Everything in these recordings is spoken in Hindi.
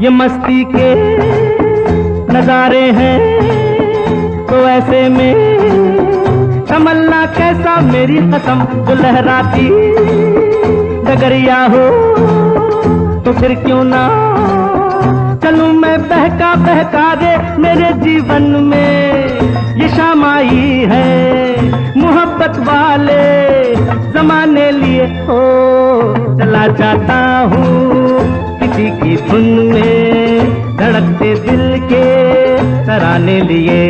ये मस्ती के नजारे हैं तो ऐसे में तमन्ना कैसा मेरी कसम जो लहराती डगरिया हो तो फिर क्यों ना चलूं मैं बहका बहका दे मेरे जीवन में ये शाम आई है मोहब्बत वाले जमाने लिए हो चला जाता हूँ किसी की धुन में धड़कते दिल के तराने लिए।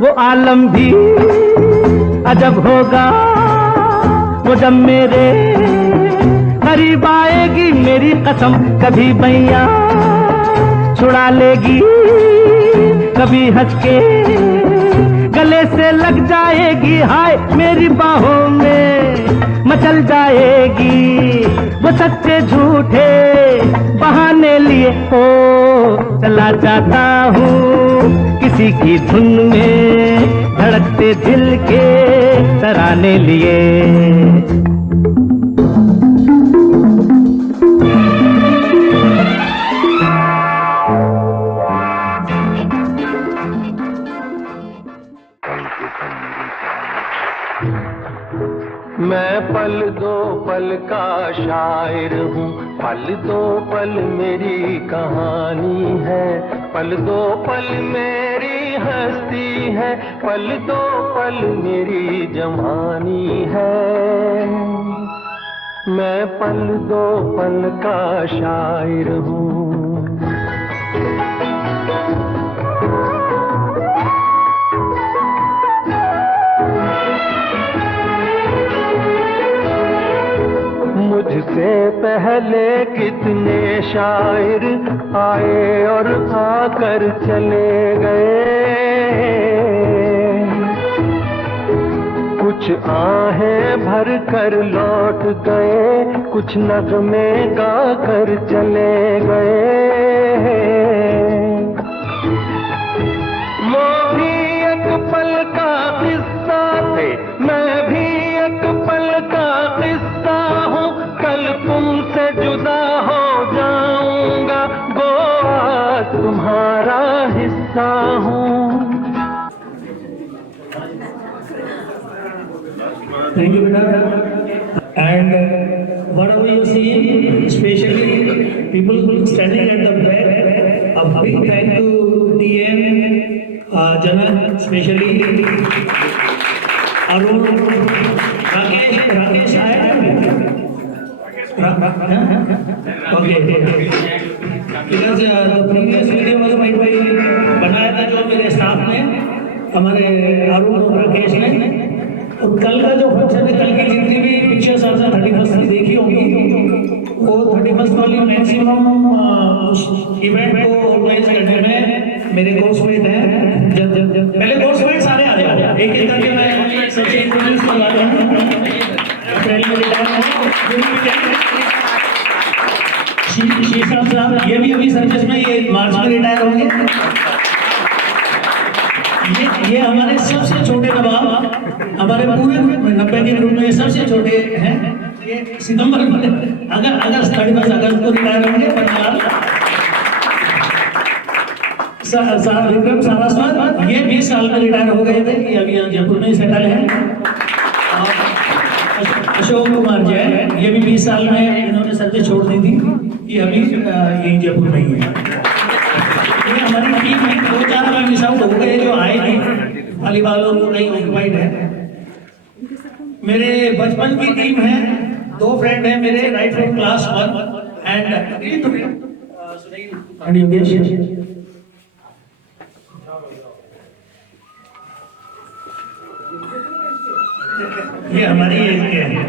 वो आलम भी अजब होगा वो जब मेरे करीब आएगी मेरी कसम कभी बैया छुड़ा लेगी कभी हंस के गले से लग जाएगी हाय मेरी बाहों में मचल जाएगी वो सच्चे झूठे बहाने लिए हो चला जाता हूँ किसी की धुन में धड़कते दिल के तराने लिए। मैं पल दो पल का शायर हूँ, पल दो पल मेरी कहानी है, पल दो पल मेरी हस्ती है, पल दो पल मेरी जवानी है। मैं पल दो पल का शायर हूँ। मुझसे पहले कितने शायर आए और आकर चले गए, कुछ आहें भर कर लौट गए, कुछ नगमे गा कर चले गए। वो भी एक पल का किस्सा थे, मैं भी एक पल का किस्सा हूँ, कल तुमसे जुदा हो जाऊंगा, गोवा तुम्हारा हिस्सा हूँ। Thank you, Beta. And whatever you see, especially people standing at the back, a big thank to TN, Jana, especially Arun, Rakesh, okay. Because the previous video was made by बनाया था जो मेरे स्टाफ ने, हमारे अरुण और राकेश ने, और कल का जो फंक्शन है, कल की जितनी भी पिक्चर्स आपने 31st की देखी होगी, वो 31st वाली मैक्सिमम उस इवेंट को ऑर्गेनाइज करने में मेरे कोर्समेट हैं। पहले कोर्समेट सारे आ जाओ, एक एक करके मैं सबसे इंट्रोड्यूस करवा रहा हूँ। अप्रैल में शीशा साहब ये भी अभी सर्विस में, ये मार्च में रिटायर होंगे। ये हमारे सबसे छोटे नवाब, हमारे पूरे 90 के ग्रुप में सबसे छोटे हैं। ये सितंबर में अगस्त 31 अगस्त को रिटायर होंगे। विक्रम सारास्वत ये 20 साल में रिटायर हो गए थे, ये अभी यहाँ जयपुर में ही सेटल है। अशोक कुमार जैन ये भी 20 साल में इन्होंने सर्विस छोड़ दी थी, ये अभी यही जयपुर में ही है। ये हमारी टीम में 2-4 में मिस आउट हो गए जो आए नहीं, वाली वालों को कहीं ऑक्युपाइड है। मेरे बचपन की टीम है, 2 फ्रेंड हैं मेरे, right from class 1 and Yogesh. ये हमारी एज के हैं।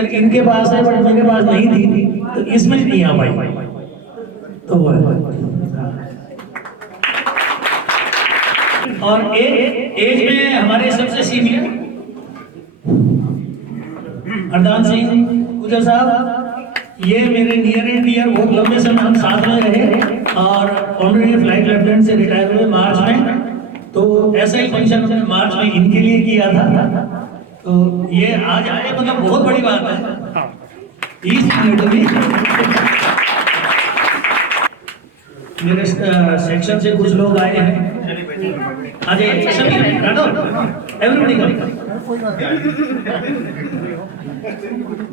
पिक्चर इनके पास है बट मेरे पास नहीं थी, तो इसमें नहीं आ पाई, तो वो है। और एज में हमारे सबसे सीनियर हरदान सिंह गुजर साहब, ये मेरे नियर एंड डियर, बहुत लंबे समय हम साथ में रहे और ऑनरेरी फ्लाइट लेफ्टिनेंट से रिटायर हुए मार्च में। तो ऐसा ही फंक्शन हमने मार्च में इनके लिए किया था, तो ये आज आए मतलब बहुत बड़ी बात है। मेरे सेक्शन से कुछ लोग आए हैं, आ जाइए सभी, एवरीबॉडी कम।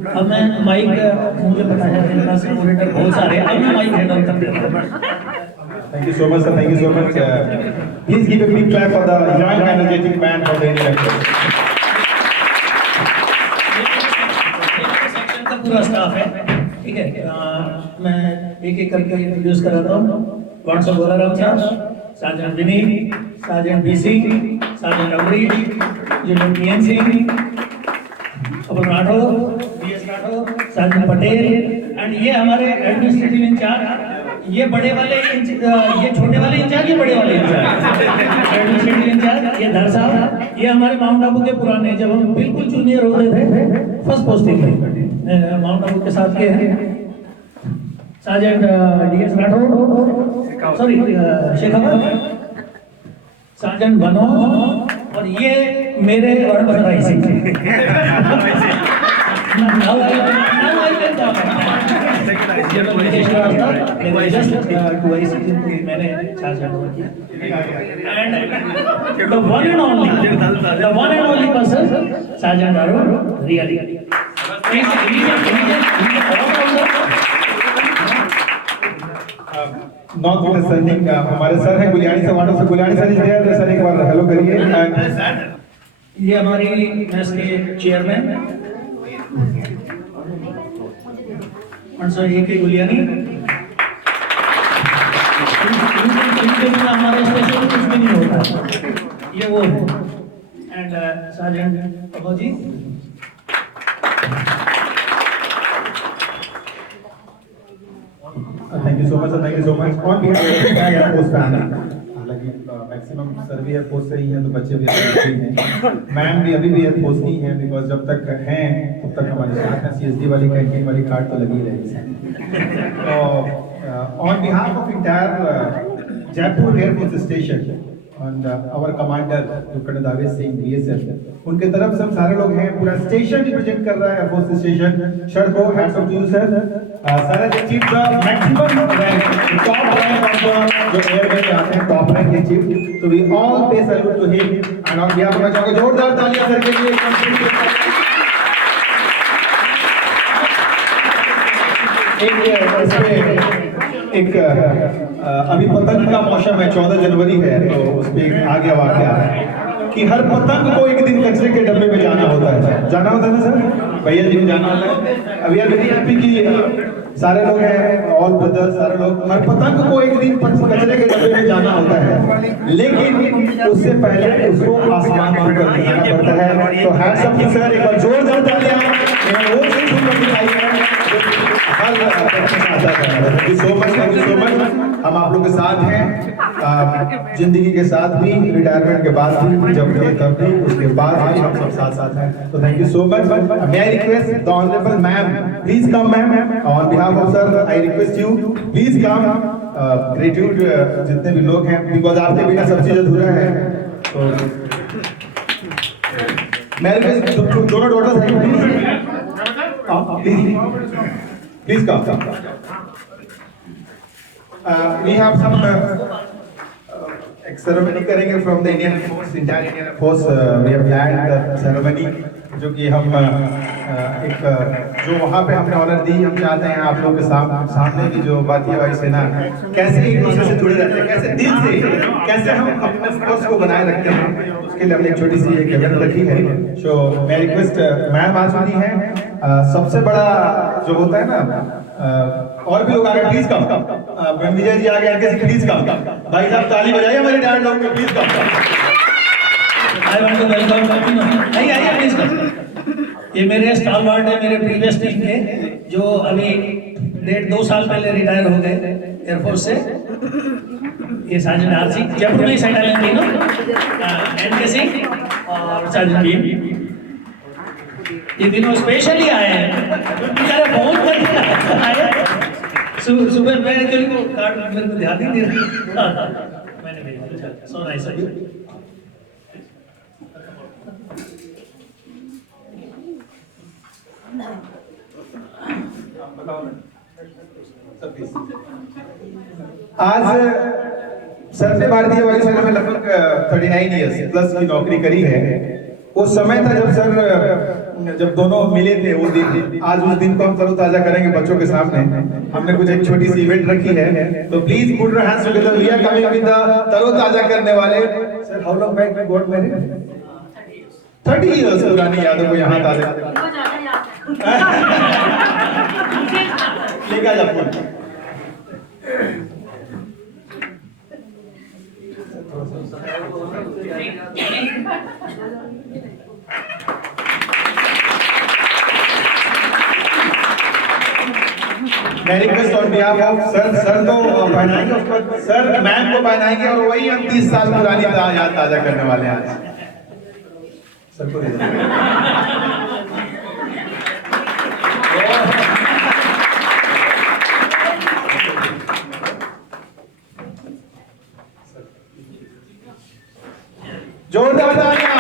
अब मैं माइक, मुझे पता है मेरे पास मॉनिटर बहुत सारे, अब मैं माइक हैंड ओवर कर देता हूं। Thank you so much, sir. Thank you so much. Please give a big clap for the young, energetic man from the Indian Airforce. Section का पूरा स्टाफ है, ठीक है। मैं एक एक करके इंट्रोड्यूस कराता हूँ। कॉन्स्टेबल बोलाराम साहब, sergeant Vineet, sergeant BC, sergeant Amrish, general PN Singh, Amar Rathore, DS Rathore, sergeant Patel, and ये हमारे एडमिनिस्ट्रेटिव इंचार्ज, ये बड़े वाले ये छोटे वाले इंचार्ज, ये बड़े वाले इंचार्ज, एडमिनिस्ट्रेटिव इंचार्ज, ये धर साहब, ये हमारे माउंट आबू के पुराने, जब हम बिल्कुल जूनियर होते थे, फर्स्ट पोस्टिंग में माउंट आबू के साथ के हैं। Sergeant DS Rathore, sorry Shekhawat, sergeant Manoj, और ये मेरे वरण सिंह। मैंने and the one and only person, Sergeant Arun, really. Not withstanding, हमारे सर हैं गुलियानी से, वाटर से Guliani sir is there, sir एक बार हेलो करिए। ये हमारी मेस के चेयरमैन सर के गुलियानी, इनके बिना हमारे स्टेशन कुछ भी नहीं होता, ये वो है। एंड सार्जेंट अबोजी, thank you so much, thank you so much. On behalf of air force family, हालांकि मैक्सिमम सर भी एयर फोर्स से ही हैं, तो बच्चे भी एयर फोर्स से ही हैं, मैम भी अभी भी एयर फोर्स ही हैं, बिकॉज जब तक हैं तब तक हमारे साथ हैं। CSD वाली कैंटीन वाली कार्ड तो लगी रहेगी। तो on behalf of entire Jaipur air force station and our commander Lieutenant David Singh BSF, उनके तरफ से हम सारे लोग हैं, पूरा स्टेशन रिप्रेजेंट कर रहा है एयरफोर्स स्टेशन। सर को hats off to you sir. Sir has achieved the maximum rank, top rank of जो एयरमैन में आते हैं, टॉप रैंक अचीव, तो we all pay salute to him and on behalf of मैं चाहूंगा जोरदार तालियां सर के लिए। एक अभी पतंग का मौसम है, 14 जनवरी है, तो उस पर आ गया वाकया कि हर पतंग को एक दिन कचरे के डब्बे में जाना होता है, जाना होता है ना सर, भैया जी को जाना होता है। अभी यार वेरी हैप्पी कि सारे लोग हैं, ऑल ब्रदर्स, सारे लोग, हर पतंग को एक दिन कचरे के डब्बे में जाना होता है, लेकिन उससे पहले उसको आसमान पर जाना पड़ता है। तो हैट्स ऑफ टू सर, एक बार जोरदार तालियां, वो चीज हमको दिखाई है। Thank you so much, thank you so much. हम आप लोग के साथ हैं, जिंदगी के साथ भी, रिटायरमेंट के बाद भी, जब थे तब भी, उसके बाद भी हम सब साथ साथ हैं। तो thank you so much. May I request the honourable ma'am, please come ma'am, on behalf of sir I request you, please come. Gratitude जितने भी लोग हैं, बिकॉज आपके बिना सब चीज अधूरा है। तो मैं रिक्वेस्ट दोनों डॉटर्स हैं, please come. We have some एक ceremony करेंगे from the Indian Force, Indian Air Force. We have planned the ceremony, जो कि हम एक जो वहाँ पे हमने ऑर्डर दी, हम चाहते हैं आप लोगों के सामने की जो भारतीय वायु सेना कैसे एक दूसरे से जुड़े रहते हैं, कैसे दिल से, कैसे हम अपने फोर्स को बनाए रखते हैं, उसके लिए हमने एक छोटी सी एक इवेंट रखी है। सो मैं रिक्वेस्ट मैम आ चुकी है, सबसे बड़ा जो होता है ना, और भी लोग आ गए, प्लीज कम। विजय जी आ गए, प्लीज कम। भाई साहब ताली बजाइए हमारे डांस लोग को, please come. I want to welcome, आइए प्लीज कम। ये मेरे स्टालवार्ड है मेरे प्रीवियस टीम के, जो अभी 1.5-2 साल पहले रिटायर हो गए एयरफोर्स से। ये साजिद आरसी जयपुर में सेटल है तीनों, एनके सिंह और साजिद भीम, ये तीनों स्पेशली आए हैं। बेचारे फोन करके आए, सुबह मैं एक्चुअली को कार्ड मेरे को ध्यान नहीं दे रहा, मैंने भेजा। So nice of you. आज सर ने भारतीय वायुसेना में लगभग 39 इयर्स प्लस की नौकरी करी है। वो समय था जब सर जब दोनों मिले थे वो दिन, आज उस दिन को हम तरोताजा करेंगे बच्चों के सामने। हमने कुछ एक छोटी सी इवेंट रखी है, तो please put your hands together. We are coming with the तरोताजा करने वाले। Sir how long back you got married? 30 years पुरानी यादों को यहाँ ताजा लेके आ जा फोन। मैं request on behalf of sir तो पहनाएंगे उसको, सर मैम को पहनाएंगे और वही हम 30 साल पुरानी याद ताजा करने वाले हैं आज। सर को दे जोरदार तालियां।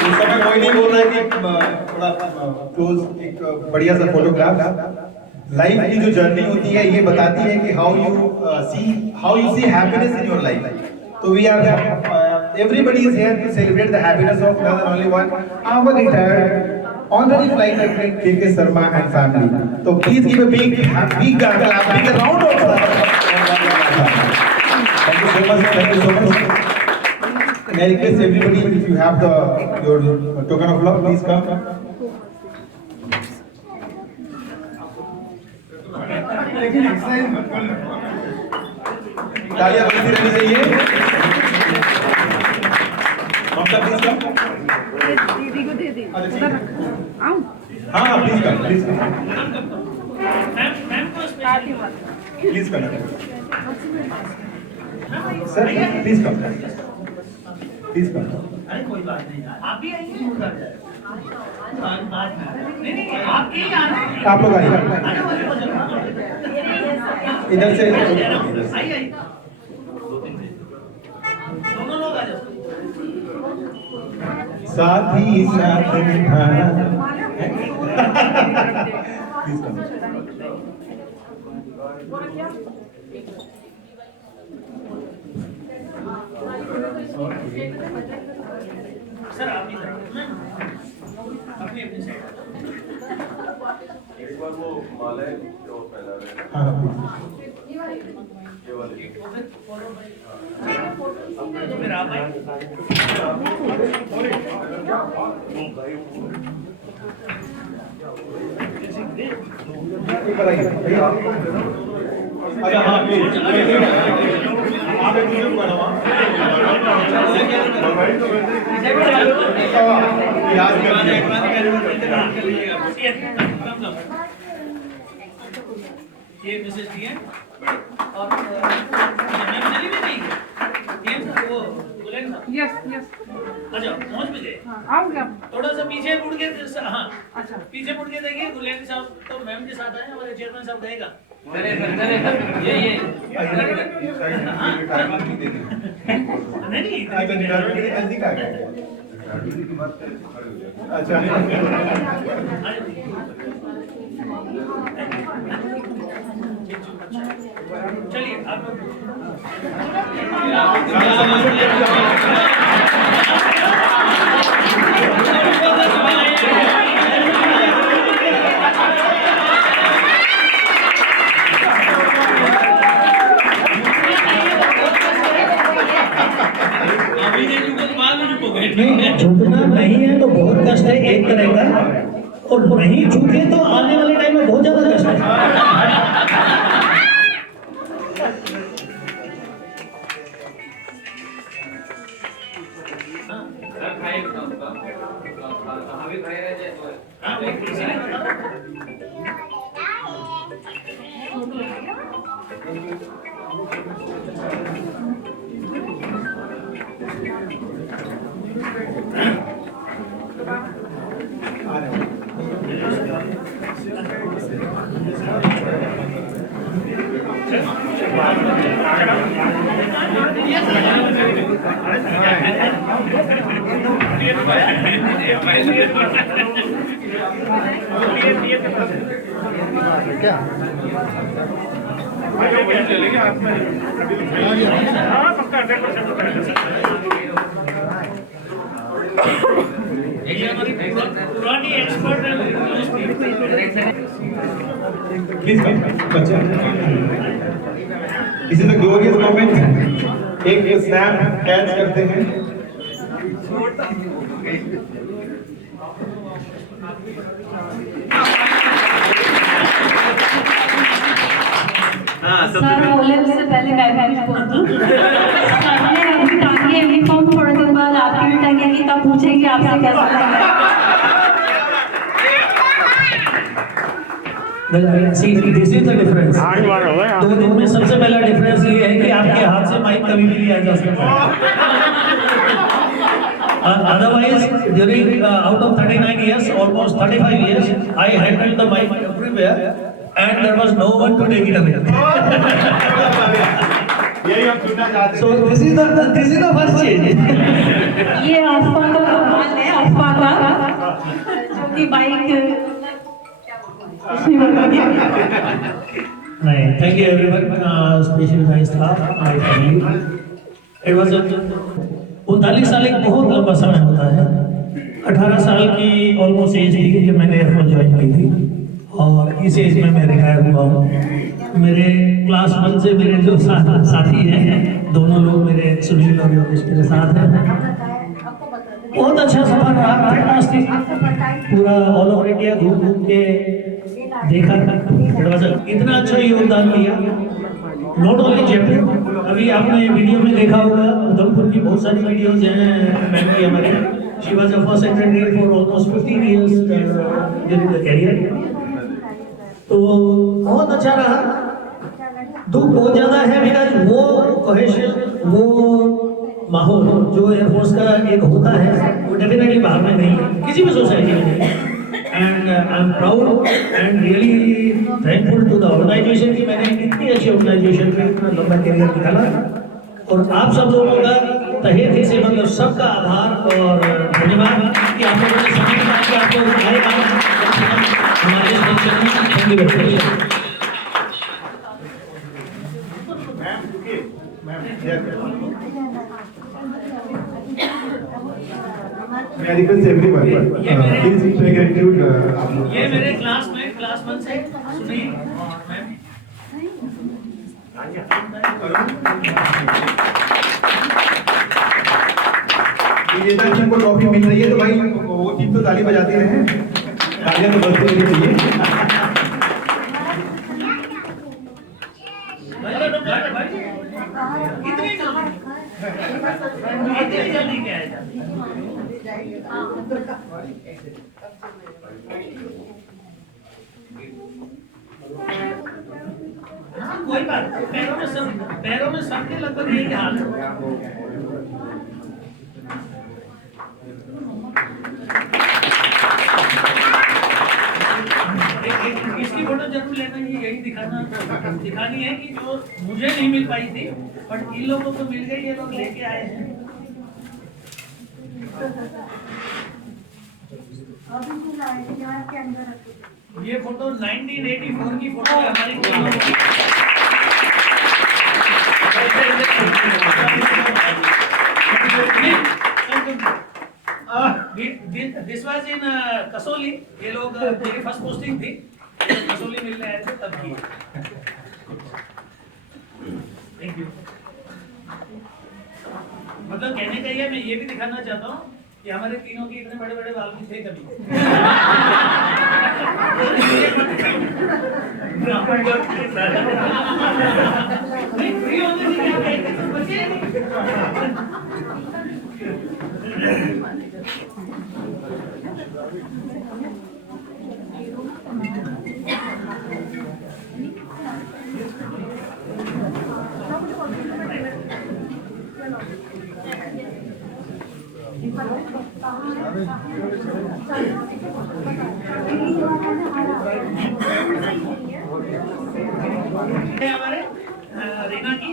उस समय कोई नहीं बोल रहा है कि थोड़ा क्लोज एक बढ़िया सा फोटोग्राफ। लाइफ की जो जर्नी होती है ये बताती है कि how you see happiness in your life. तो we are everybody is here to celebrate the happiness of none and only one, our retired honorary flight captain KK Sharma and family. So please give a big clap, big round of applause. Thank you so much. Thank you so much. May I request everybody, if you have your token of love, please come. तालियां बजती रहनी चाहिए। ममता प्लीज कम। दीदी को दे दी। उधर आओ। हाँ please come, please come, please come sir, please come, please come. अरे कोई बात नहीं, आप भी आइए, उधर जाए। नहीं आप ही आना है। आप लोग आइए इधर से। आइए दोनों लोग आ जाओ। साथी साथ निभाना। Please come. सर आप इधर अपनी साइड। एक बार वो मालाएं जो पहना रहे हैं, हाँ ये वाली फिर आप आइए। ऊपर आइए भैया। अच्छा हाँ प्लीज आप एक दूसरे को बनवा याद कर ये मैसेज दिए और मैम चली भी नहीं ये वो बुलेन साहब। Yes yes. अच्छा पहुंच भी गए। आओगे आप? थोड़ा सा पीछे मुड़ के, हाँ अच्छा पीछे मुड़ के देखिए। गुलेन साहब तो मैम के साथ आए, हमारे चेयरमैन साहब रहेगा। ये नहीं नजदीक आ गए। अच्छा चलिए आप झुकना नहीं है तो बहुत कष्ट है एक तरह का, और नहीं झुके तो आने वाले टाइम में बहुत ज्यादा कष्ट है। पुरानी एक्सपर्ट प्लीज कम बच्चे this is a glorious moment एक स्नैप कैच करते हैं सर बोले उससे पहले मैं भी बोल दूं हमने अभी टांगी यूनिफॉर्म थोड़े दिन बाद आपकी भी टांगेगी तब पूछेंगे आपसे कैसा लगा दिस इज द डिफरेंस 2 दिन में सबसे पहला डिफरेंस ये है कि आपके हाथ से माइक कभी भी लिया जा सकता है otherwise during out of 39 years almost 35 years I handled the mic everywhere and there was no one to take it away यही हम सुनना चाहते हैं so this is the first change ये अफवाह का कमाल है अफवाह का जो कि बाइक नहीं thank you everyone special thanks to my family it was 39 साल एक बहुत लंबा समय होता है 18 साल की ऑलमोस्ट एज थी जब मैंने एयरफोर्स ज्वाइन की थी और इस एज में मैं रिटायर हुआ हूँ मेरे क्लास 1 से मेरे जो साथी हैं दोनों लोग मेरे सुनील और योगेश मेरे साथ हैं बहुत अच्छा सफर रहा फैंटास्टिक पूरा ऑल ओवर इंडिया घूम के देखा इतना अच्छा योगदान दिया नॉट ओनली जयपुर अभी आपने वीडियो में देखा होगा उधमपुर की बहुत सारी वीडियोज हैं मैम की हमारे she was a first secretary for almost 15 years during the career तो बहुत अच्छा रहा दुख बहुत ज़्यादा है बिकॉज वो कोहेशन वो माहौल जो एयरफोर्स का एक होता है वो डेफिनेटली बाहर में नहीं है किसी भी सोसाइटी में नहीं है and I'm proud and really thankful to the organization कि मैंने इतनी अच्छी organization में इतना लंबा कैरियर निकाला और आप सब लोगों का तहे दिल से मतलब सबका आभार और धन्यवाद कि आप लोगों ने समय निकाल के आप लोग आए हमारे इस फंक्शन में थैंक यू वेरी मच मैं request everyone please take attitude आप लोग ये मेरे क्लासमेट क्लास 1 से सुनील मैम विजेता टीम को ट्रॉफी मिल रही है तो भाई वो टीम तो ताली बजाती रहे तालियां तो बजती रहनी चाहिए इतनी जल्दी क्या है कोई बात पैरों में सबके लगभग यही हाल है इसकी फोटो जरूर लेना है यही दिखानी है कि जो मुझे नहीं मिल पाई थी बट इन लोगों को मिल गई ये लोग लेके आए हैं ये फोटो 1984 की फोटो है हमारी दिस वाज इन कसौली ये लोग मेरी फर्स्ट पोस्टिंग थी कसौली मिलने आए थे तब की थैंक यू मतलब कहने का ये मैं ये भी दिखाना चाहता हूँ कि हमारे तीनों के इतने बड़े बड़े बाल भी थे कभी नहीं फ्री होने से क्या कहते हैं बच्चे हमारे रीना की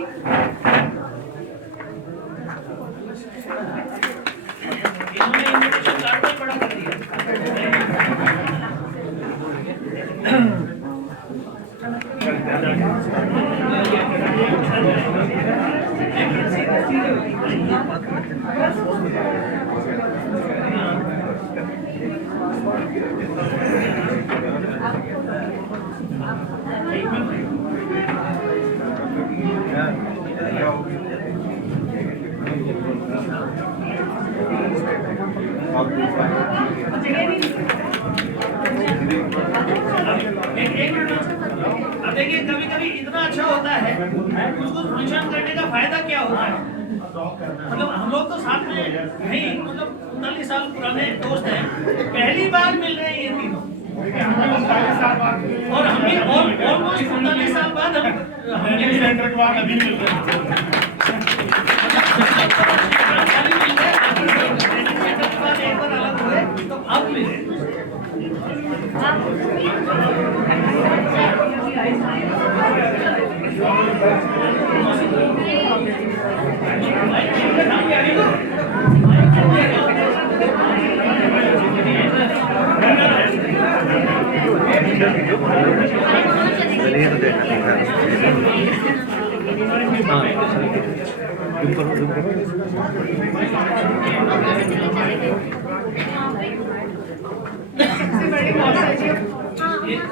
इन्होंने इन्विटेशन कार्ड पर बड़ा कर दिया। अब देखिए कभी कभी इतना अच्छा होता है उसको फंक्शन करने का फायदा क्या होता है। मतलब हम लोग तो साथ में नहीं, मतलब 39 साल पुराने दोस्त हैं, पहली बार मिल रहे हैं ये तीनों, और हम भी ऑलमोस्ट 39 साल बाद हम अभी मिल रहे हैं। एक बार अलग हुए तो अब मिले।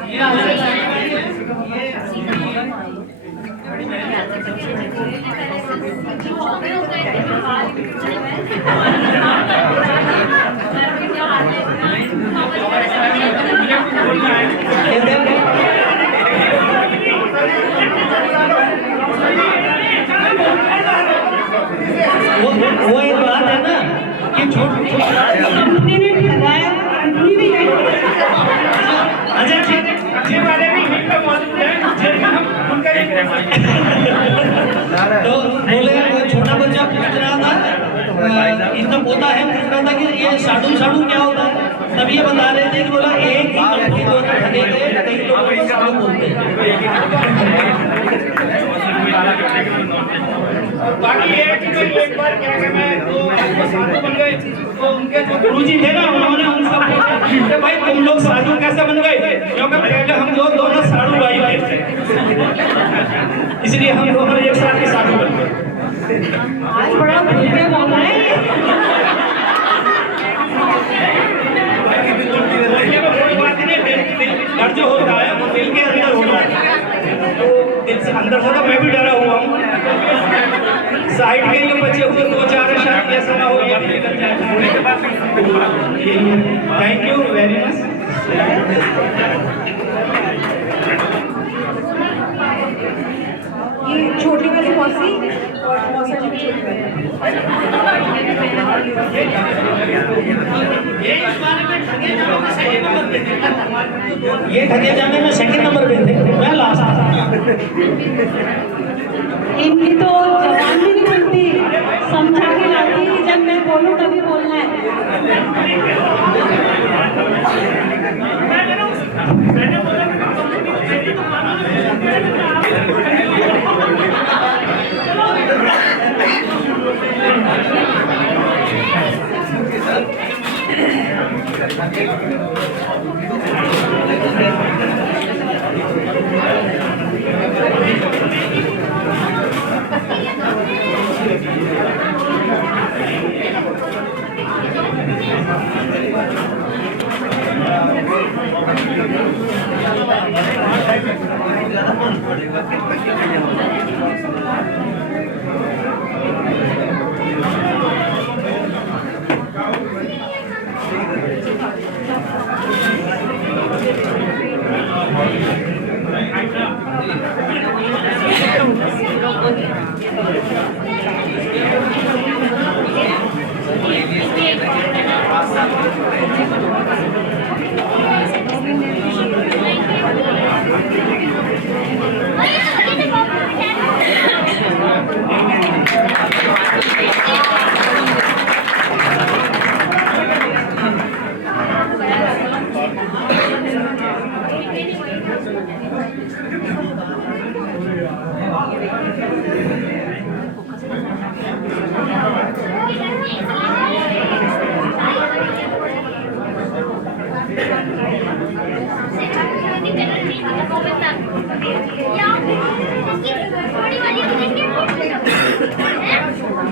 ये हमारे वो एक बात है ना कि कंपनी ने ठगाया, कंपनी भी अच्छा ठीक है, ये वाले भी हिट पे मौजूद हैं, हम उनका एक तो बोले वो छोटा बच्चा पूछ रहा था, इनका पोता है, पूछ रहा था कि ये साडू साडू क्या होता है, तब ये बता रहे थे कि बोला एक ही कंपनी दो ठगे थे, कई लोगों को सब लोग बोलते हैं। बाकी ये कि एक बार क्या है, मैं तो साधु बन गए, तो उनके जो गुरुजी थे ना, उन्होंने उन सब पूछा कि भाई तुम लोग साधु कैसे बन गए, क्योंकि पहले हम लोग दोनों साधु भाई थे, इसलिए हम दोनों एक साथ ही साधु बन गए। आज बड़ा भूल के बोल रहे हैं, कोई बात नहीं, डर जो होता है वो दिल के अंदर होता है, तो दिल से अंदर होता, मैं भी डरा हुआ हूँ, साइड के लिए बचे हुए 2-4 शायद ऐसा ना हो, ये निकल जाए। Thank you very much. ये छोटी वाली मौसी और मौसा जी की छोटी वाली। ये ठगे जाने में सेकंड नंबर पे थे, मैं लास्ट था। इनकी तो जबान भी नहीं खुलती, समझा के लाती कि जब मैं बोलूं तभी बोलना है।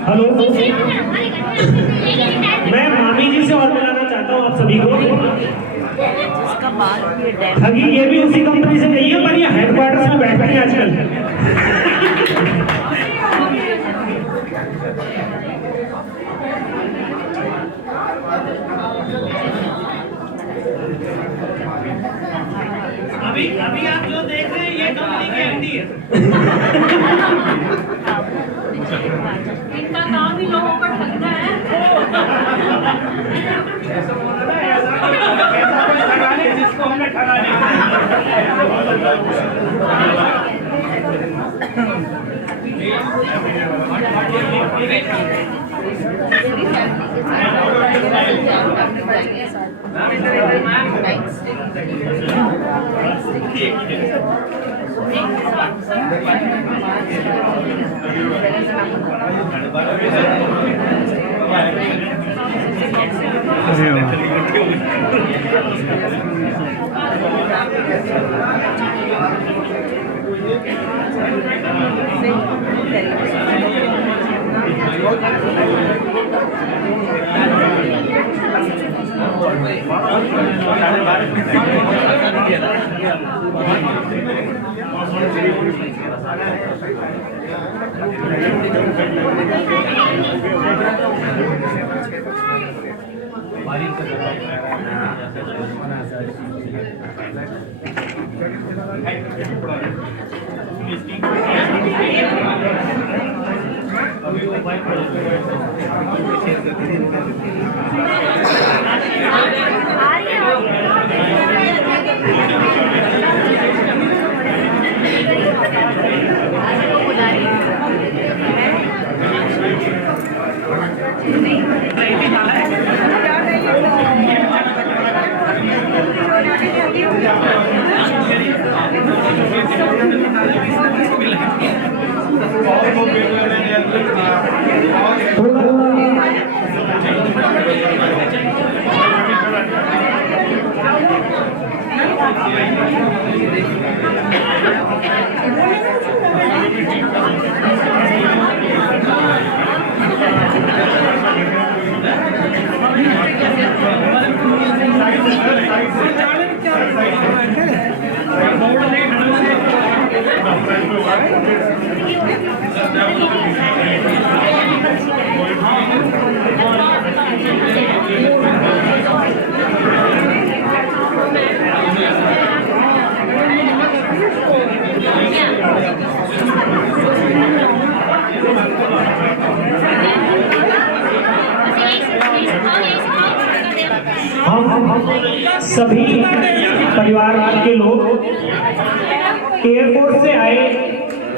हेलो, मैं मामी जी से और मिलाना चाहता हूँ आप सभी को। ठगी ये भी उसी कंपनी से नहीं है, पर ये हेडक्वार्टर्स में बैठती है आजकल। अभी आप जो देख रहे हैं ये कंपनी की एमडी है। इनका काम ही लोगों को ठगना है। जिसको हमने ठगा सभी परिवार के लोग, एयरपोर्ट से आए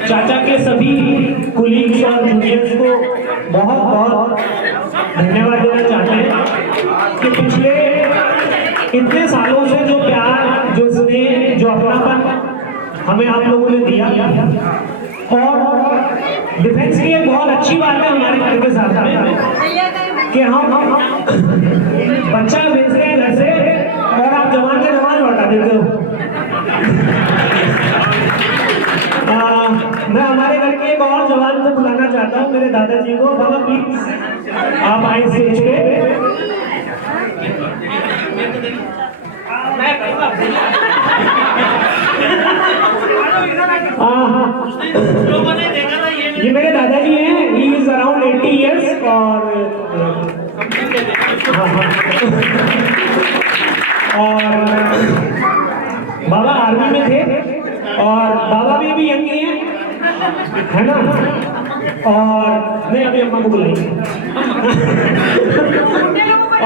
चाचा के सभी कुलीग्स और जूनियर्स को बहुत बहुत धन्यवाद देना चाहते हैं कि पिछले इतने सालों से जो प्यार, जो स्नेह, जो अपनापन हमें आप लोगों ने दिया। और डिफेंस की एक बहुत अच्छी बात है हमारे घर के साथ में कि हम बच्चा भेजते हैं घर से और आप जवान से जवान लौटा देते हो। मैं हमारे घर के एक और जवान को बुलाना चाहता हूँ, मेरे दादाजी को। बाबा प्लीज आप आए स्टेज पे। ये मेरे दादाजी हैं, ही इज अराउंड 80 इयर्स और बाबा आर्मी में थे और बाबा भी अभी यंग ही हैं, है ना। और मैं अभी अम्मा को बुलाऊंगी।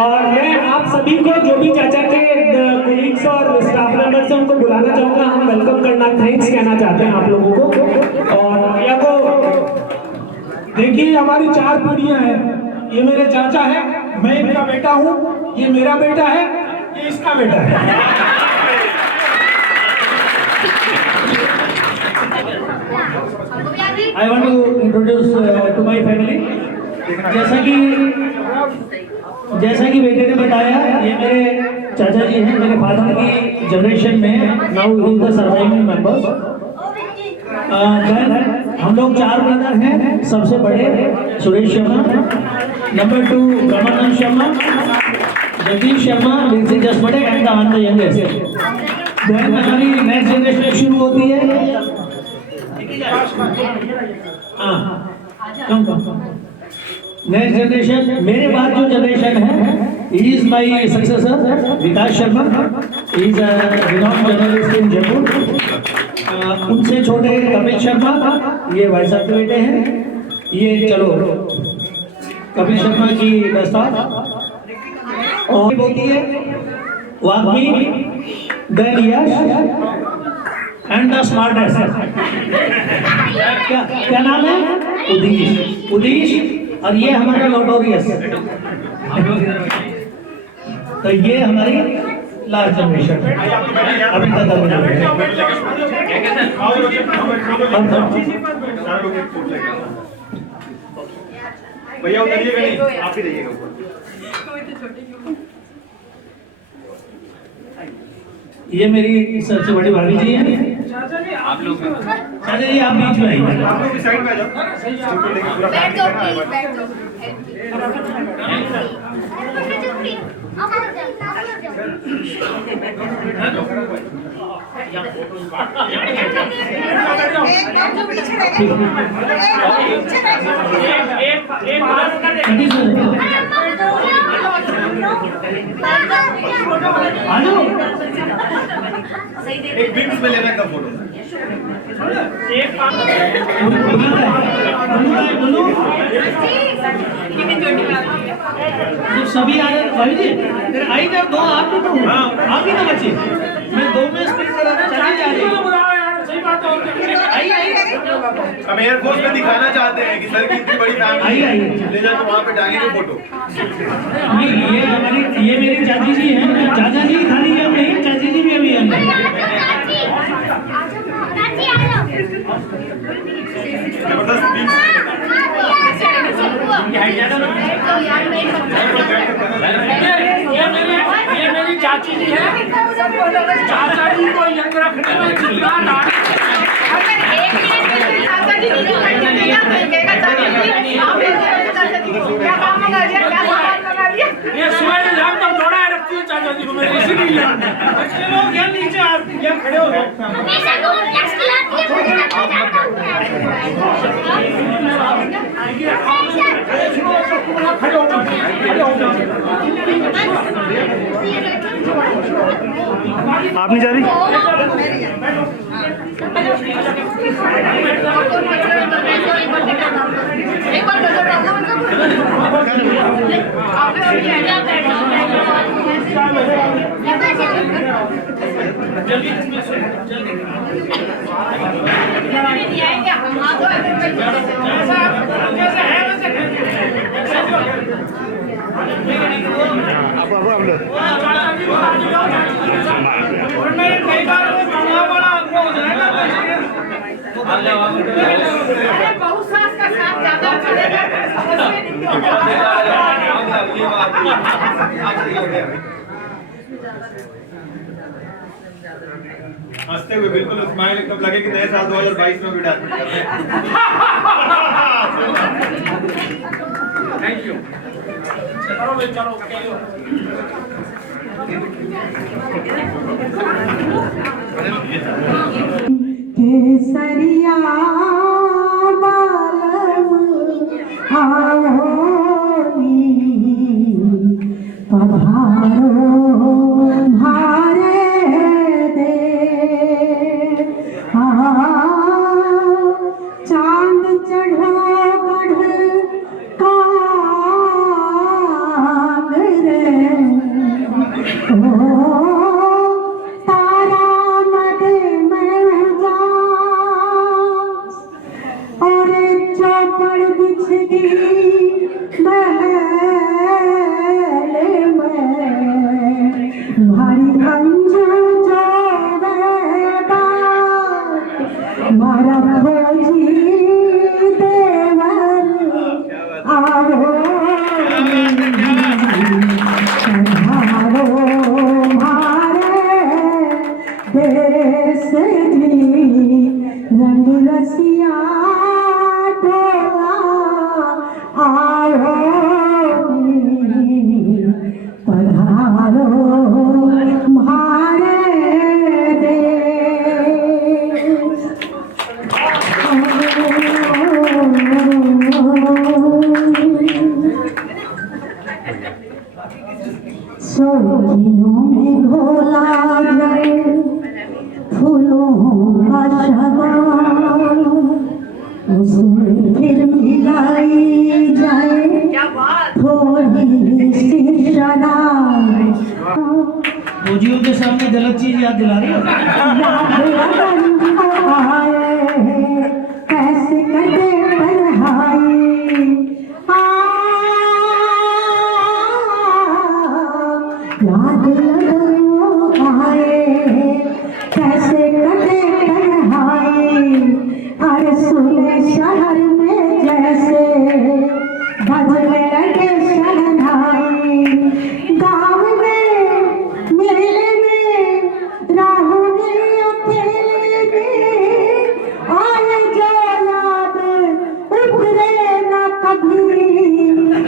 और मैं आप सभी को, जो भी चाचा के कोलीग्स और स्टाफ मेंबर्स से, उनको बुलाना चाहूँगा। हम वेलकम करना, थैंक्स कहना चाहते हैं आप लोगों को। और या को देखिए, हमारी 4 पीढ़ियाँ हैं। ये मेरे चाचा है, मैं इनका बेटा हूँ, ये मेरा बेटा है, ये इसका बेटा है। I want to introduce to my family. जैसा कि बेटे ने बताया, ये मेरे चाचा जी हैं, मेरे फादर की जनरेशन में। Now he is the surviving member. हम लोग 4 ब्रदर हैं, सबसे बड़े सुरेश शर्मा, नंबर 2 ब्रह्मानंद शर्मा, जगदीश शर्मा, से जस्ट बड़े एंड द यंगेस्ट। देन हमारी नेक्स्ट जनरेशन शुरू होती है। नेक्स्ट जनरेशन, मेरे बाद जो जनरेशन है, he is my successor, Vikas Sharma, he is a renowned journalist in Jaipur. उनसे छोटे कपिल शर्मा, ये भाई साहब के बेटे हैं। ये चलो कपिल शर्मा की दस्तार और होती है Vagmi, then Yash and the smartest. क्या नाम है? उदीश। और ये हमारा नोटोरियस। तो ये हमारी लास्ट जनरेशन है अभी तक। भैया उतरिएगा नहीं, आप ही रहिएगा। ये मेरी सबसे बड़ी भाभी जी हैं। आप लोग चाचा जी आप बीच में आइए। आप लोग साइड में आ जाओ। बैठ जाओ प्लीज, बैठ जाओ। एक बिट्स में लेना का फोटो। तो सभी आ रहे भाई जी, फिर आई जब 2 आप भी तो आप ही तो बच्चे, मैं 2 में स्प्लिट करा था, चली जा रही आई। हम एयरफोर्स में दिखाना चाहते हैं कि सर की इतनी बड़ी फैमिली आई। ले जाकर वहाँ पे डालेंगे फोटो। ये मेरी चाची जी हैं। चाचा जी खाली हम नहीं, चाची जी भी अभी हम ये मेरी चाची जी है। चाचा जी को यंग रखने में जितना ये सुबह इल्जाम तो थोड़ा रखती है चाचा जी को, मैं इसीलिए लोग यहाँ नीचे यहाँ खड़े हो गए। आप नहीं जा रही? बहुत सास का साथ ज्यादा चलेगा। हंसते हुए बिल्कुल स्माइल एकदम लगे कि नए साल 2022 में भी डाल। Thank you. चलो केसरिया बालम आवोनी पधारो भारे दे चांद चढ़ो गढ़ कांगरे तारा मद में जा और चौपड़ बिछ गई महल में भारी अंजू जो मारा खोजी देवर आओ देश जी रंग रस रसिया ढोला आओ पधारो म्हारे देश। सोनियों में घोला जाए फूलों का शबाब, उसमें फिर मिलाई जाए थोड़ी सी शराब। फौजियों के सामने गलत चीज याद दिला रही हो। कैसे कटे पढ़ाई याद आए कैसे कटे पढ़ाई। अरे सुने शहर में जैसे बजने लगे शहनाई। गाँव में मेले में राहुल अकेले आए जो याद उभरे न कभी।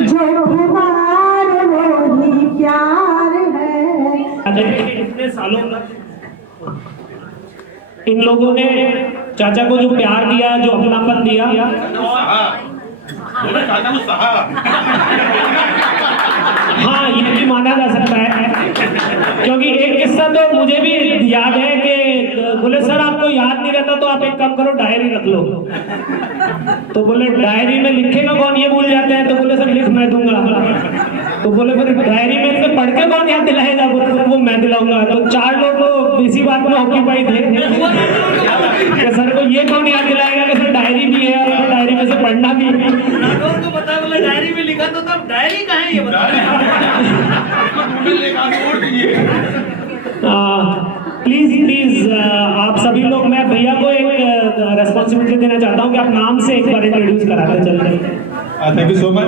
जो खुमार वही प्यार है। इतने सालों तक इन लोगों ने चाचा को जो प्यार दिया, जो अपनापन दिया, हाँ ये भी माना जा सकता है। क्योंकि एक किस्सा तो मुझे भी याद है कि बोले सर आपको याद नहीं रहता तो आप एक काम करो डायरी रख लो। तो बोले डायरी में लिखेगा कौन, ये भूल जाते हैं। तो बोले सर लिख मैं दूंगा। तो बोले फिर डायरी में से पढ़ के कौन याद दिलाएगा, वो मैं दिलाऊंगा। तो 4 लोग तो इसी बात में ऑक्यूपाई थे कि सर को ये कौन याद दिलाएगा कि सर डायरी भी है और डायरी में से पढ़ना भी है। को पता बोले डायरी में लिखा तो तब डायरी कहाँ है ये बता। प्लीज आप सभी लोग, मैं भैया को एक रेस्पॉन्सिबिलिटी देना चाहता हूँ कि आप नाम से एक बार इंट्रोड्यूस कराते चलते। Thank you so much.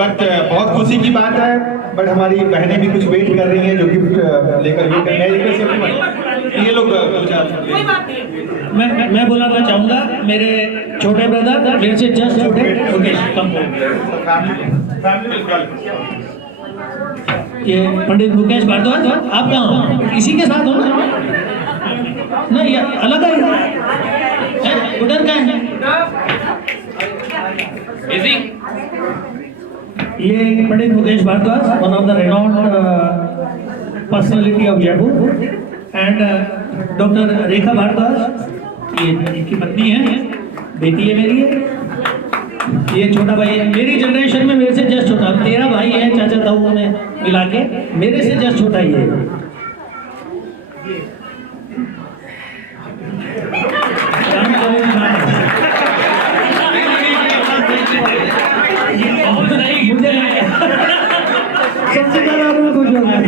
But बहुत खुशी की बात है, बट हमारी बहनें भी कुछ वेट कर रही हैं जो गिफ्ट लेकर वेट कर रही हैं। ये लोग मैं बुलाना चाहूंगा मेरे छोटे ब्रदर, मेरे से जस्ट छोटे मुकेश। ये पंडित मुकेश भारद्वाज, आप कहाँ हो? इसी के साथ हो ना? नहीं अलग है, उधर का है। ये Pandit Mukesh Bhardwaj, one of the renowned personality of Jaipur, and doctor Rekha Bhardwaj, ये इनकी पत्नी है, बेटी है मेरी है। ये छोटा भाई है, मेरी जनरेशन में मेरे से जस्ट छोटा, 13 भाई है चाचा ताऊ में मिला के, मेरे से जस्ट छोटा ही है। सबसे ज्यादा मैं खुश हो गया।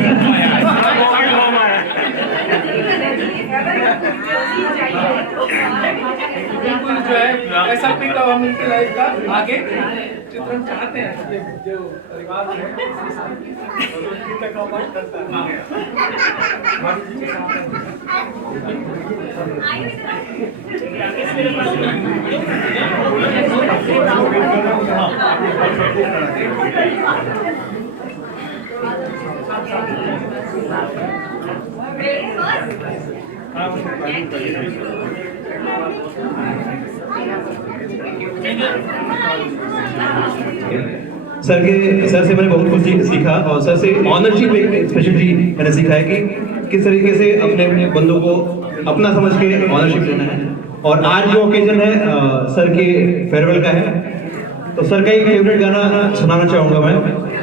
बिल्कुल जो है ऐसा पिक अब हम इनकी लाइफ का आगे चित्रण चाहते हैं, जो परिवार है सर से मैंने बहुत कुछ सीखा, और सर से ऑनरशिप एक स्पेशल चीज मैंने सीखा है कि किस तरीके से अपने अपने बंदों को अपना समझ के ऑनरशिप लेना है। और आज जो ओकेजन है सर के फेयरवेल का है, तो सर का एक फेवरेट गाना सुनाना चाहूंगा मैं।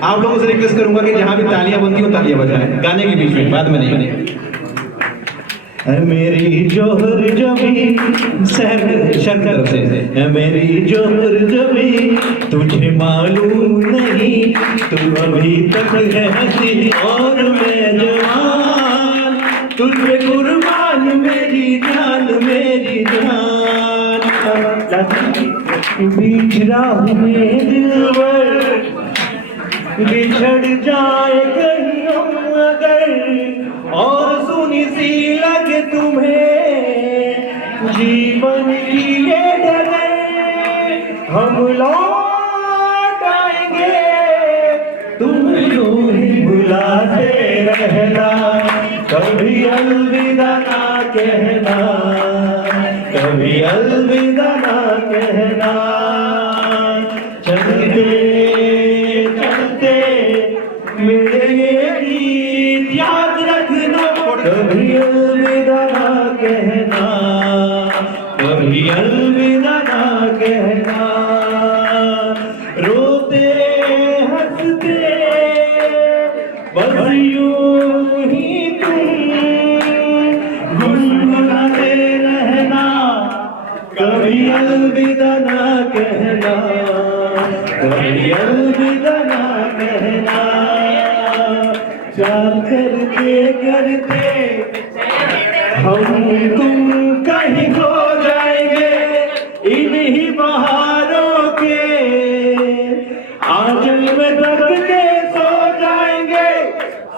आप लोगों से रिक्वेस्ट करूंगा कि जहां भी तालियां बनती हो तालियां बजाएं, गाने के बीच में, बाद में नहीं। मेरी जोहर जबी शर तरफ से, मेरी जोहर जबी तुझे मालूम नहीं, तू अभी तक है हंसी और मैं जवान, तुझ पे कुर्बान मेरी जान मेरी जान। बीच राह में दिलबर बिछड़ जाए कहीं हम अगर, और सुनी सी लगे तुम्हें जीवन की ये हम लौट आएंगे, तुम यूं ही बुलाते रहना, कभी अलविदा ना कहना, कभी अलविदा ना कहना। चलते चलते मेरे ये गीत याद रखना, कभी अलविदा ना कहना, कभी अलविदा ना कहना। रोते हंसते बस यूं ही तुम गुनगुनाते रहना, कभी अलविदा ना कहना, कभी अलविदा ना कहना। चाल करते करते हम तुम कहीं खो जाएंगे, इन्हीं बहारों के आंचल में दब के सो जाएंगे।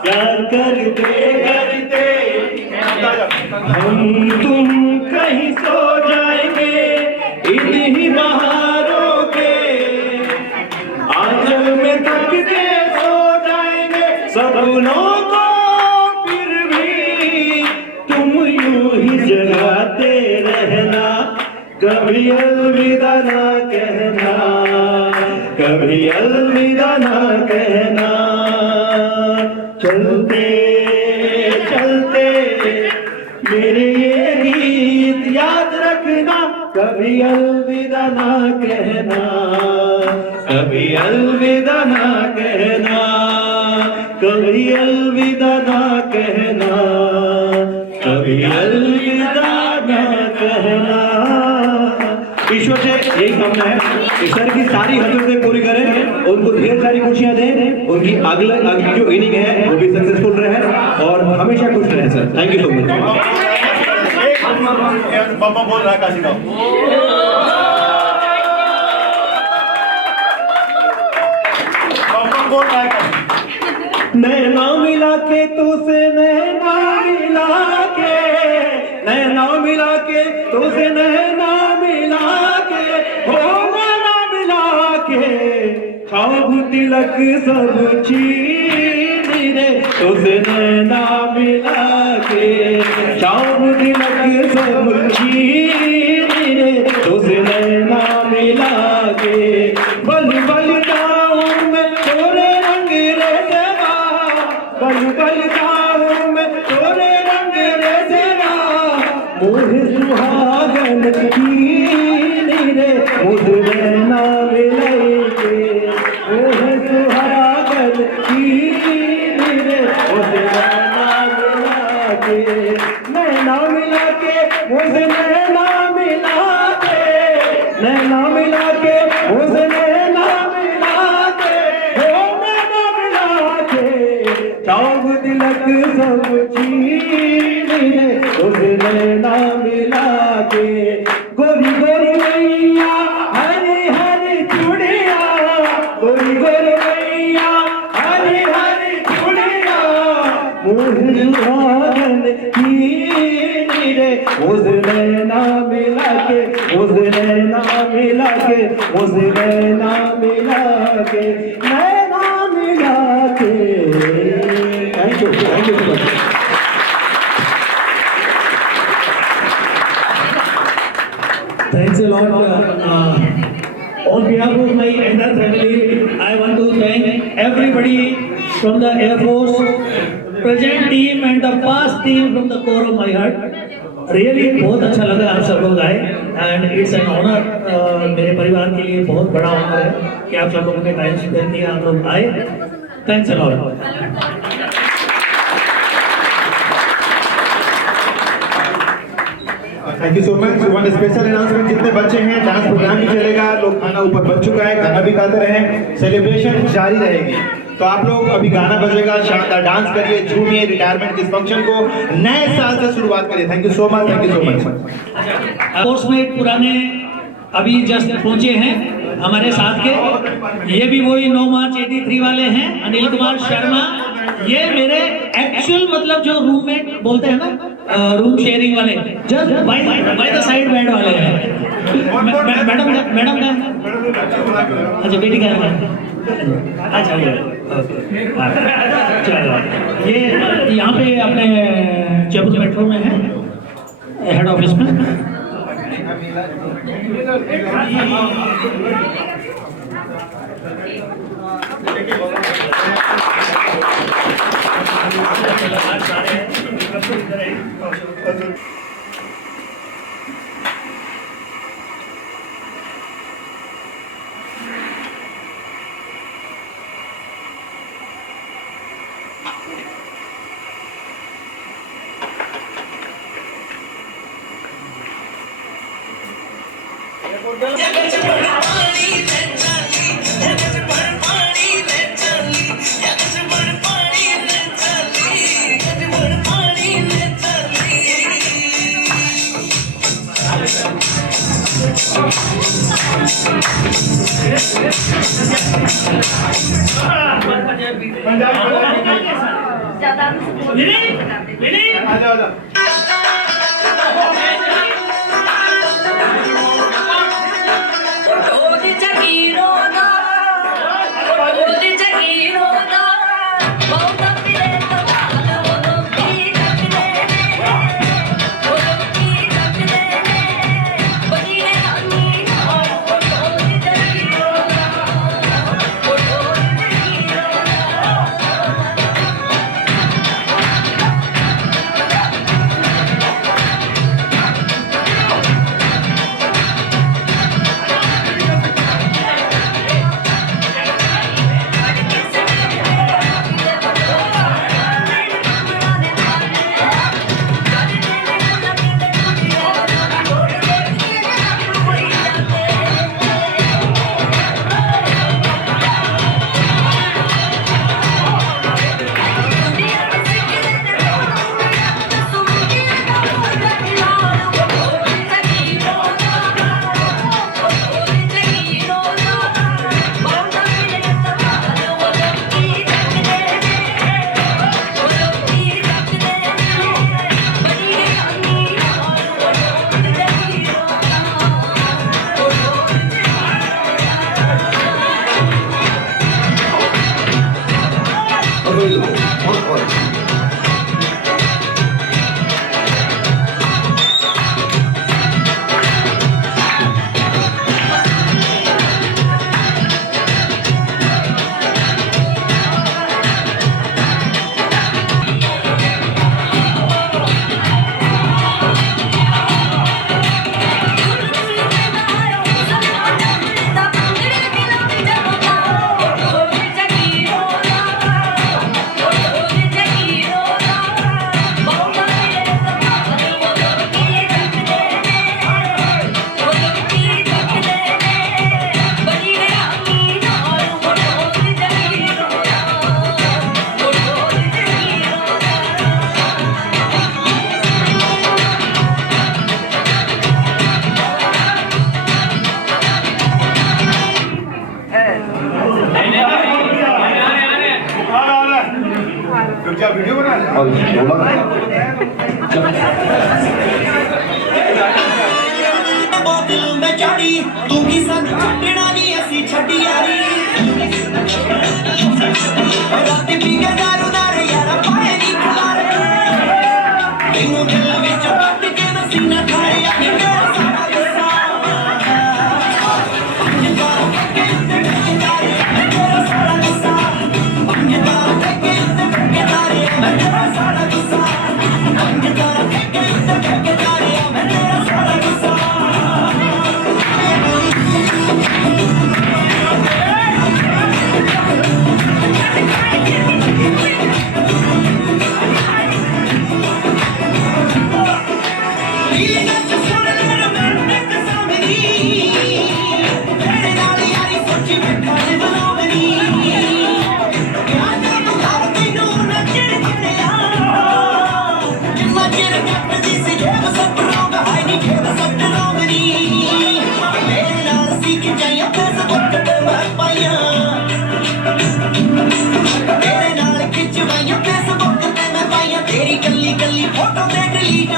प्यार करते करते हम तुम कहीं सो जाएंगे, इन्हीं बहारों के आंचल में दब के सो जाएंगे। सपनों को फिर भी तुम यूं ही जगाते रहना, कभी अलविदा ना कहना, कभी अलविदा ना कहना। चलते चलते मेरे ये गीत याद रखना, कभी अलविदा ना कहना, कभी अलविदा ना कहना, कभी अलविदा ना कहना, कभी अलविदा ना कहना। ईश्वर से यही कामना है, ईश्वर की सारी हजरतें पूरी करें, उनको ढेर सारी खुशियां दें, उनकी अगली जो इनिंग है वो भी सक्सेसफुल रहे और हमेशा खुश रहे sir. Thank you so much. बम बोल रहा है काशी का। बोल रहा है नैना मिला के तुझसे, नैना मिला के, नैना मिला के तुझसे, नैना मिला के, हो नैना मिला के, ख्वाब तिलक सब छीन रे, तुझसे नैना मिला के, ख्वाब तिलक सब छीन रे, तुझसे नैना मिला के। बल बल गाँव में तोरे रंग रे देवा, बल बल गाँव में तोरे रंग रे देवा, मोहे सुहागन कीन रे, मुझे नैना मिलाके, मोहे सुहागन कीन रे, मुझे नैना मिलाके, नैना मिलाके, मुझे नैना मिलाके, नैना मिलाके, मुझे नैना मिलाके, हो नैना मिलाके, चाव तिलक सब छीन रे, मुझे नैना मिलाके। गोरी गोरी मैया हरी हरी चूड़िया, गोरी गोरी मैया हरी हरी चूड़िया, मुझे सुहागन कीन रे, मुझे नैना मिलाके, मुझे नैना मिलाके, मुझे नैना मिलाके, नैना मिलाके। Thank you so much. Thanks a lot. On behalf of my entire family, I want to thank everybody from the Air Force, present team and the past team from the core of my heart. Really बहुत अच्छा लगा आप सब लोग आए and it's an honor, मेरे परिवार के लिए बहुत बड़ा honor है कि आप सब लोगों ने टाइम स्पेंड किया, आप लोग आए. Thanks a lot. Thank you so much. One special announcement, जितने बच्चे हैं डांस प्रोग्राम भी चलेगा, लोग खाना ऊपर बच चुका है, खाना भी खाते रहें, सेलिब्रेशन जारी रहेगी। तो आप लोग अभी गाना बजेगा, शानदार डांस करिए, झूमिए, रिटायरमेंट के फंक्शन को नए साल से शुरुआत करिए। Thank you so much, thank you so much. Coursemate पुराने अभी जस्ट पहुंचे हैं हमारे साथ के, ये भी वही 9 मार्च 83 वाले हैं, अनिल कुमार शर्मा। ये मेरे एक्चुअल मतलब जो रूममेट बोलते हैं ना, रूम शेयरिंग वाले just by the side bed वाले हैं। मैडम मैडम का अच्छा बेटी का अच्छा चलो ये यहाँ पे अपने जयपुर मेट्रो में है हेड ऑफिस में। वीडियो बना तू भी सन छड़ना नहीं ऐसी छड़ी यारी रात भी के दारू दारे यार पाए नहीं खलारे तेनू दिल विच बट के नसीना खाए यानी मेरा सारा गुस्सा पंजदा के दारे मेरा सारा गुस्सा पंजदा के दारे मेरा सारा गुस्सा पंजदा के दारे मेरा सारा गुस्सा तेरी गली गली फोटो दे डिलीट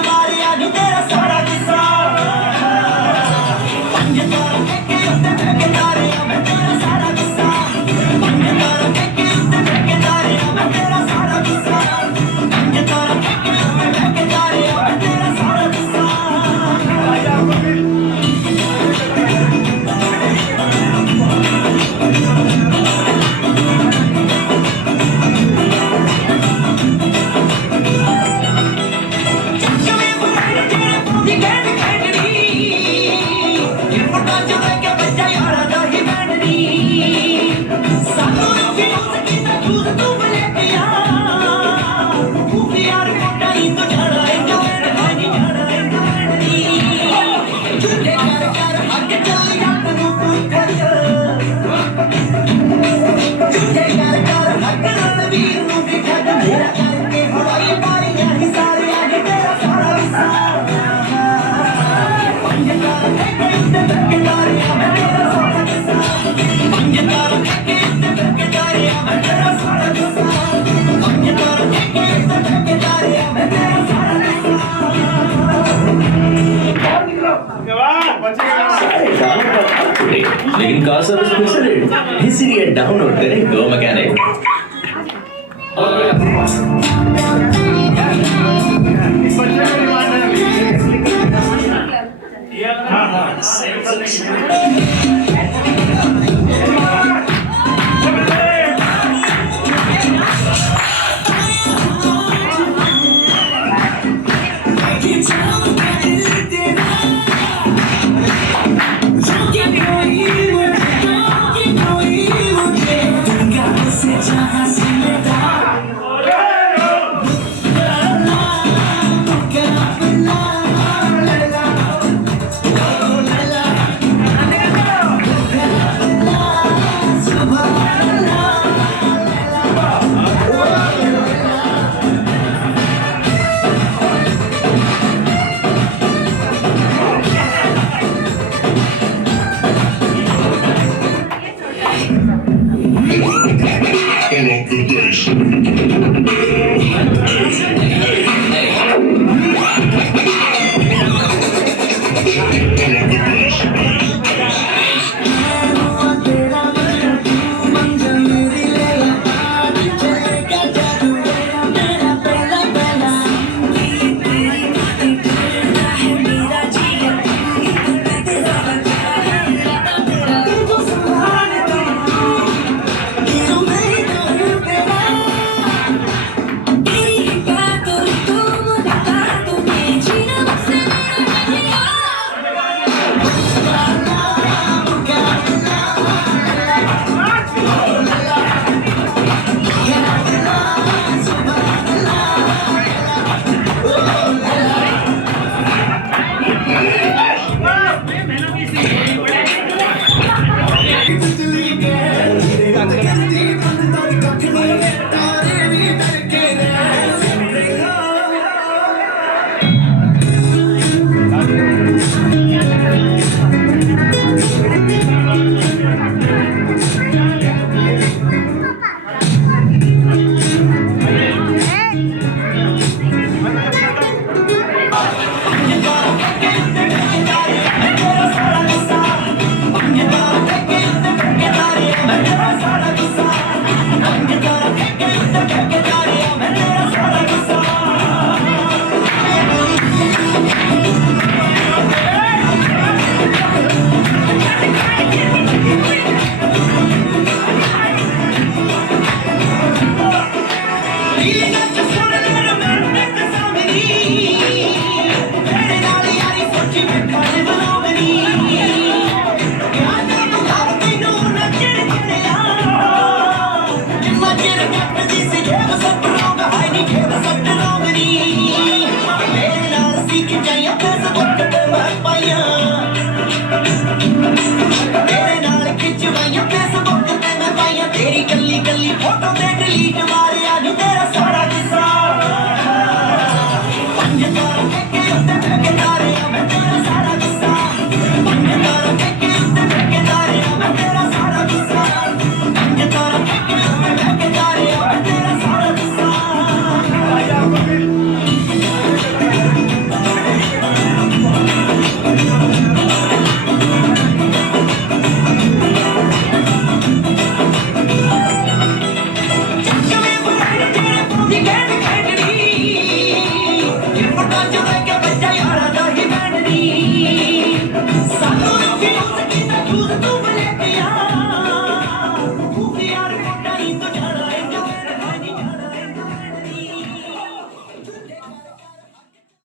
लेकिन कार सर्विस फिक्स रेट इसीलिए डाउनलोड करें गो मैकेनिक।